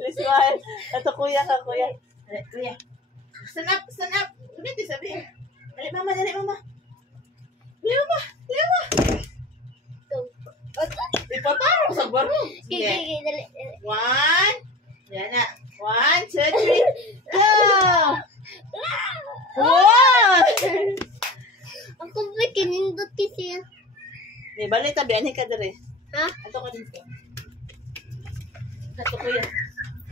Liswan. Ito kuya ka, kuya. Kuya. Stand up, stand up. Kumiti sabi. Dali mama, dali mama. Dali mama, dali mama. Ipataro sa baro. Sige. One. Yan na. 1, 2, 3. Go! Wow! Ako ba kinindot kasi yan? Di, balik tabi. Ani ka dere. Ha? Ato ka dito. Ato kuya.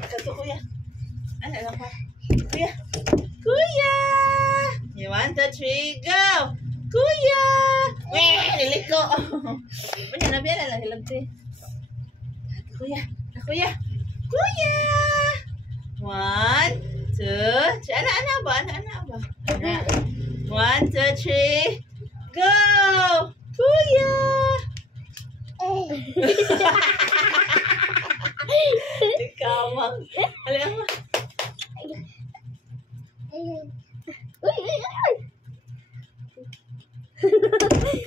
Ato kuya. Ano lang pa? Kuya. Kuya! 1, 2, 3, go! Kuya! Weh! Niliko! Manya, nabiyan na lang. Hilagti. Kuya. Kuya. Kuya! 1, 2, 3. Ana ba? Ana ba? Ana. 1, 2, 3. Go! Kuya! Ikaw, Mang. Alam mo?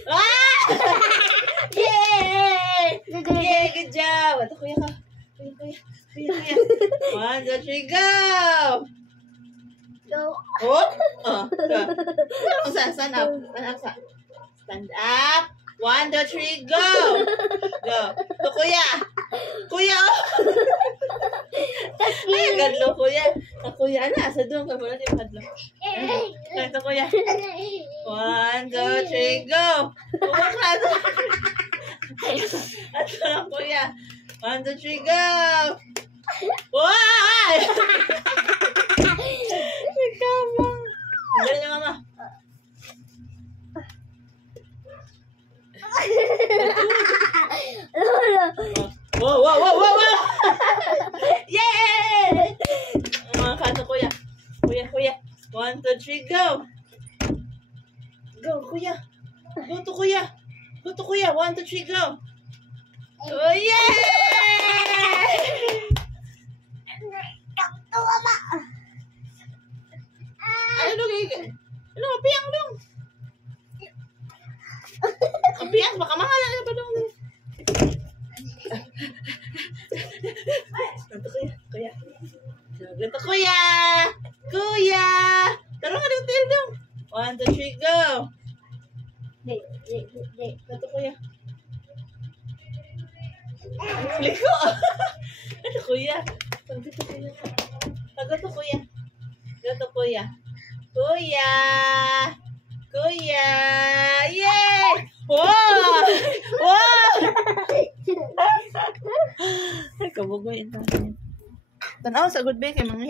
Ah! Yay! Yay! Good job! Ito, kuya ka. Kuya. 1, 2, 3, go! Go. Oh! Oh, go. Stand up. Stand up. 1, 2, 3, go! Go. Ito, kuya. Kuya, oh! Ay, gadlo, kuya. Kuya, ana, asa doon ka pala, di gadlo. Ito, kuya. 1, 2, 3, go! Uwak na ito. Ito lang, kuya. 1, 2, 3, go! Wow! Ikaw ba? Dali na, mama. Wow! Yay! Mga kaso, kuya. Kuya. 1, 2, 3, go! Go, kuya. Go to kuya. 1, 2, 3, go! Oh, yay! Ano gagawin? Ano, piang dong. Piang, baka mahal na ba dong? Ganto kuya. Ganto kuya. Kuya. Taro nga dong tayo dong. 1, 2, 3, go. Ganto kuya. Liko. Ganto kuya. Ganto kuya. Ganto kuya. Ganto kuya. Kuya! Yay! Wow! Ay, kabugoy ito. Tanaw sa good bay kay mga